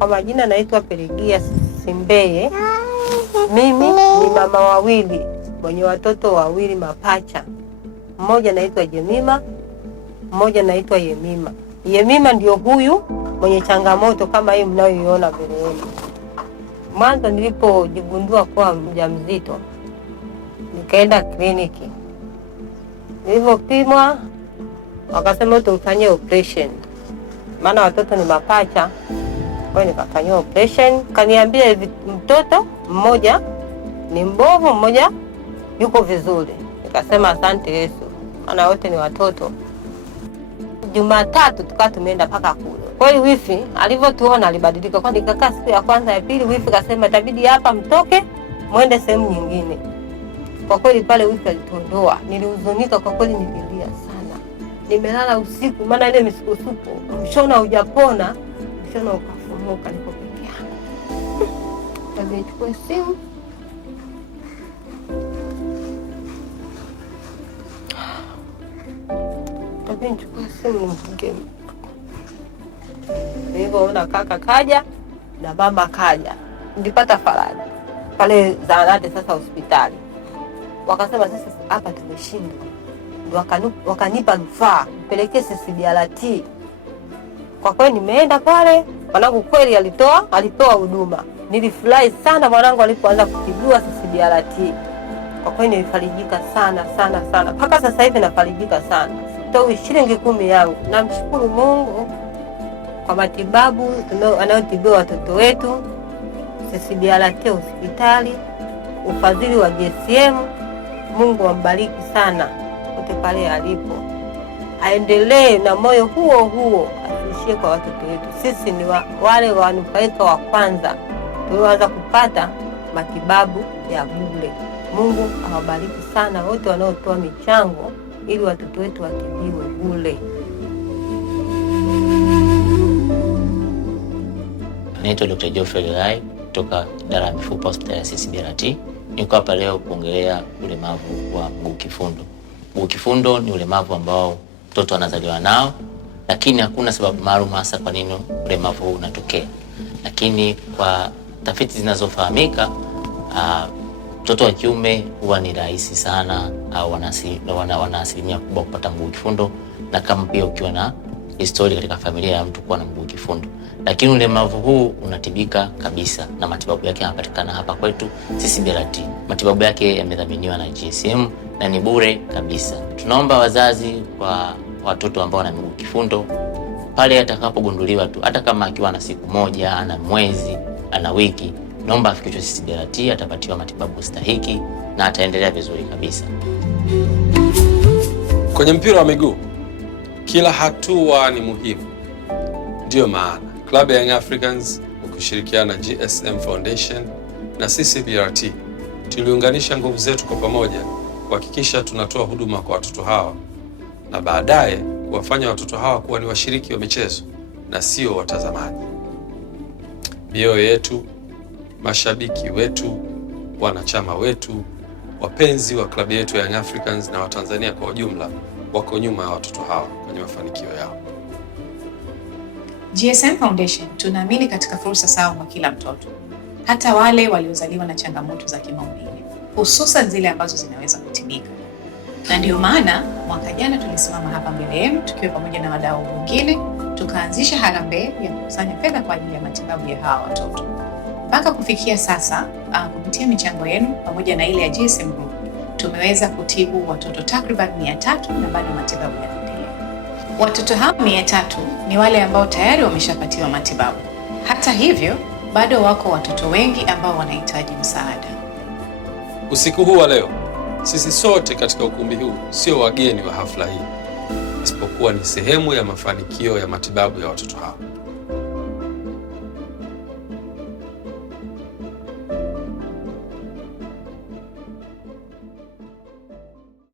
Kwa majina naitwa Peligia Simbeye. Mimi ni mama wawili mwenye watoto wawili mapacha. Mmoja naitwa Jemima, mmoja naitwa Yemima. Yemima ndio huyu mwenye changamoto kama hii mnayoiona mbele yenu. Mwanzo nilipojigundua kuwa mjamzito, nikaenda kliniki. Nilipopimwa wakasema tumfanyie operation. Maana watoto ni mapacha. Kwa hiyo nikafanyia operation. Kaniambia mtoto mmoja ni mbovu, mmoja yuko vizuri. Nikasema asante Yesu, maana wote ni watoto. Jumatatu tukawa tumeenda paka kule. Kwa hiyo wifi alivyotuona alibadilika. Kwa nikakaa siku ya kwanza ya pili, wifi kasema itabidi hapa mtoke muende sehemu nyingine. Kwa kweli pale wifi alituondoa. Nilihuzunika kwa kweli, nililia sana. Nimelala usiku maana ile misukosuko, mshono hujapona, mshono ukafumuka, niko peke yangu. Nichukua simu. Nichukua simu mpigie. Nilipoona kaka kaja na mama kaja, nilipata faraja. Pale zahanati sasa hospitali. Wakasema sasa hapa tumeshindwa. Wakanipa rufaa nipelekee CCBRT. Kwa kweli nimeenda pale, mwanangu kweli alipewa huduma. Nilifurahi sana mwanangu alipoanza kutibiwa CCBRT. Kwa kweli nilifarijika sana sana sana. Mpaka sasa hivi nafarijika sana. Sitoi shilingi 10 yangu. Namshukuru Mungu kwa matibabu anayotibiwa watoto wetu, CCBRT hospitali, ufadhili wa GSM. Mungu ambariki sana pote pale alipo. Aendelee na moyo huo huo, asiishie kwa watoto wetu. Sisi ni wale wanufaika wa kwanza tulioanza kupata matibabu ya bure. Mungu awabariki sana wote wanaotoa michango ili watoto wetu watibiwe bure. Naitwa Dr. Geoffrey Gai kutoka idara ya mifupa hospitali ya CCBRT. Niko hapa leo kuongelea ulemavu wa mguu kifundo. Mguu kifundo ni ulemavu ambao mtoto anazaliwa nao, lakini hakuna sababu maalum hasa kwa nini ulemavu huu unatokea. Lakini kwa tafiti zinazofahamika, mtoto wa kiume huwa ni rahisi sana au wana asilimia kubwa kupata mguu kifundo, na kama pia ukiwa na historia katika familia ya mtu kuwa na mguu kifundo. Lakini ulemavu huu unatibika kabisa na matibabu yake yanapatikana hapa kwetu CCBRT. Matibabu yake yamedhaminiwa na GSM na ni bure kabisa. Tunaomba wazazi kwa watoto ambao wana mguu kifundo, pale atakapogunduliwa tu, hata kama akiwa na siku moja, ana mwezi, ana wiki, naomba afikishwe CCBRT, atapatiwa matibabu stahiki na ataendelea vizuri kabisa. Kwenye mpira wa miguu kila hatua ni muhimu. Ndio maana Club Young Africans ukishirikiana na GSM Foundation na CCBRT tuliunganisha nguvu zetu kwa pamoja kuhakikisha tunatoa huduma kwa watoto hawa na baadaye kuwafanya watoto hawa kuwa ni washiriki wa michezo na sio watazamaji. Mioyo yetu, mashabiki wetu, wanachama wetu, wapenzi wa klabu yetu ya Young Africans na Watanzania kwa ujumla wako nyuma ya watoto hawa kwenye mafanikio yao. GSM Foundation tunaamini katika fursa sawa kwa kila mtoto, hata wale waliozaliwa na changamoto za kimaumbile, hususan zile ambazo zinaweza kutibika. Na ndio maana mwaka jana tulisimama hapa mbele yenu tukiwa pamoja na wadau wengine, tukaanzisha harambee ya kukusanya fedha kwa ajili ya matibabu ya hawa watoto. Mpaka kufikia sasa, kupitia michango yenu pamoja na ile ya GSM Group, tumeweza kutibu watoto takriban 300 na bado matibabu yanaendelea. Watoto hao 300 ni wale ambao tayari wameshapatiwa matibabu. Hata hivyo, bado wako watoto wengi ambao wanahitaji msaada. Usiku huu wa leo, sisi sote katika ukumbi huu sio wageni wa hafla hii, isipokuwa ni sehemu ya mafanikio ya matibabu ya watoto hao.